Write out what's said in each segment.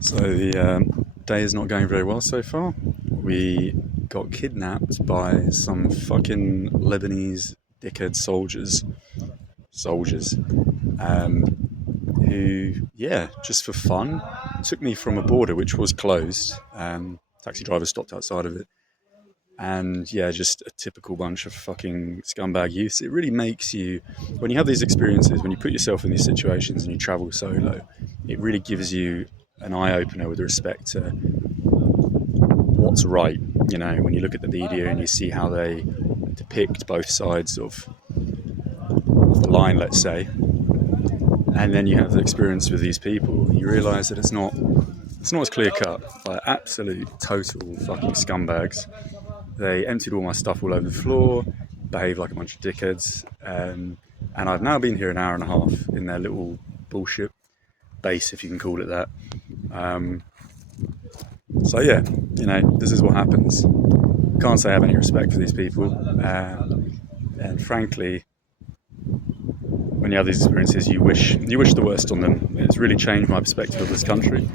So the day is not going very well so far. We got kidnapped by some fucking Lebanese dickhead soldiers, um, who, yeah, just for fun, took me from a border which was closed. Taxi driver stopped outside of it, and yeah, just a typical bunch of fucking scumbag youths. It really makes you, when you have these experiences, when you put yourself in these situations and you travel solo, it really gives you an eye opener with respect to what's right. You know, when you look at the media and you see how they depict both sides of the line, let's say, and then you have the experience with these people, you realise that it's not as clear cut. Like absolute total fucking scumbags. They emptied all my stuff all over the floor, behaved like a bunch of dickheads, and I've now been here an hour and a half in their little bullshit base, if you can call it that. So yeah, you know, this is what happens. Can't say I have any respect for these people, and frankly, when you have these experiences, you wish the worst on them. It's really changed my perspective of this country,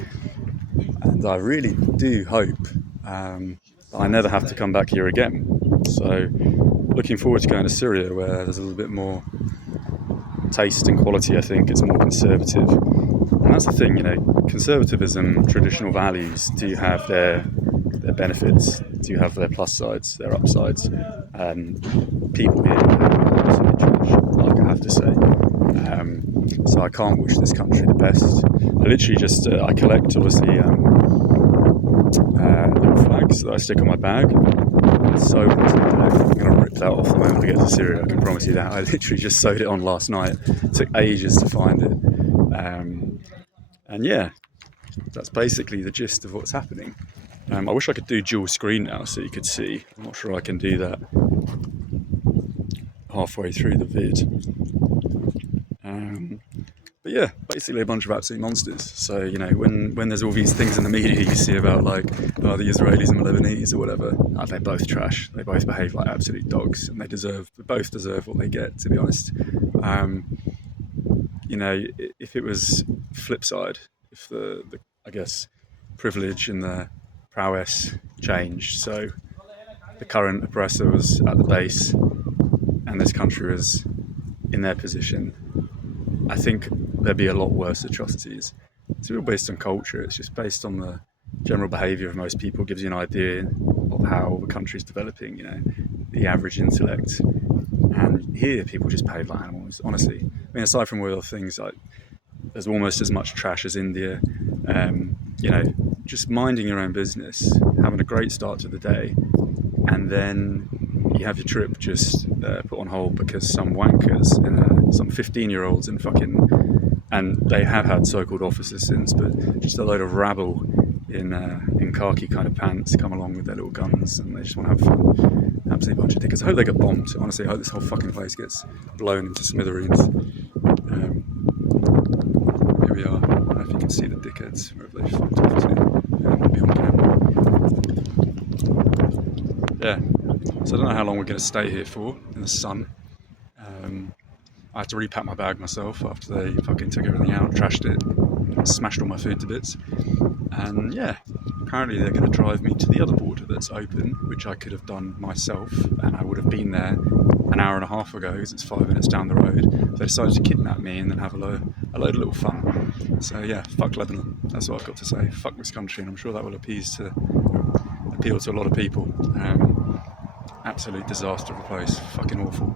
and I really do hope that I never have to come back here again. So, looking forward to going to Syria, where there's a little bit more taste and quality. I think it's more conservative, and that's the thing. You know, conservatism, traditional values do have their benefits, do have their plus sides, their upsides. People here are absolute trash, like I have to say. So I can't wish this country the best. I literally just I collect obviously little flags that I stick on my bag. So I'm going to rip that off the moment I get to Syria, I can promise you that. I literally just sewed it on last night. It took ages to find it. And yeah, that's basically the gist of what's happening. I wish I could do dual screen now so you could see. I'm not sure I can do that halfway through the vid. But yeah, basically a bunch of absolute monsters. So, you know, when there's all these things in the media you see about like, oh, the Israelis and the Lebanese or whatever, they're both trash. They both behave like absolute dogs, and they both deserve what they get, to be honest. You know, if it was flip side, if the I guess privilege and the prowess changed, so the current oppressor was at the base and this country was in their position, I think there'd be a lot worse atrocities. It's all based on culture. It's just based on the general behaviour of most people. It gives you an idea of how the country's developing, you know, the average intellect. And here people just behave like animals, honestly. I mean, aside from all other things, like there's almost as much trash as India. You know, just minding your own business, having a great start to the day, and then you have your trip just put on hold because some wankers, some 15-year-olds and they have had so-called officers since, but just a load of rabble in khaki kind of pants come along with their little guns, and they just want to have fun. Absolute bunch of dickers. I hope they get bombed. Honestly, I hope this whole fucking place gets blown into smithereens. Here we are. I don't know if you can see the dickheads, wherever they fucked off to. Maybe on camera. Yeah. So I don't know how long we're going to stay here for in the sun. I had to repack my bag myself after they fucking took everything out, trashed it, smashed all my food to bits. And yeah, apparently they're going to drive me to the other border that's open, which I could have done myself, and I would have been there an hour and a half ago because it's 5 minutes down the road. They decided to kidnap me and then have a load of little fun. So yeah, fuck Lebanon. That's what I've got to say. Fuck this country, and I'm sure that will appeal to a lot of people. Absolute disaster of a place. Fucking awful.